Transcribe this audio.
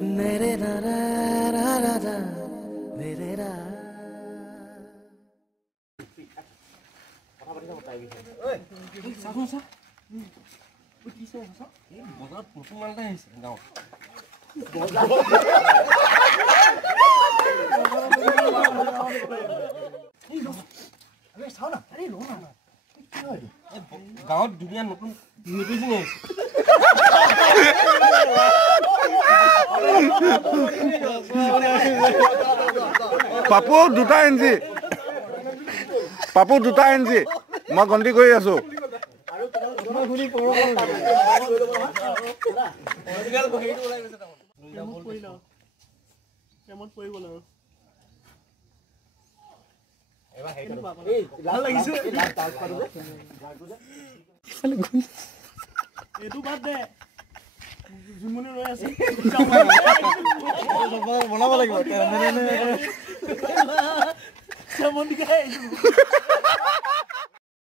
मेरे रा रा रा रा रा मेरे रा গাঁৱত দুনিয়া নতুন মেডিচিন আহিছে পাপু দুটা এনজি মই গন্তি কৰি আছো বনাব লাগিব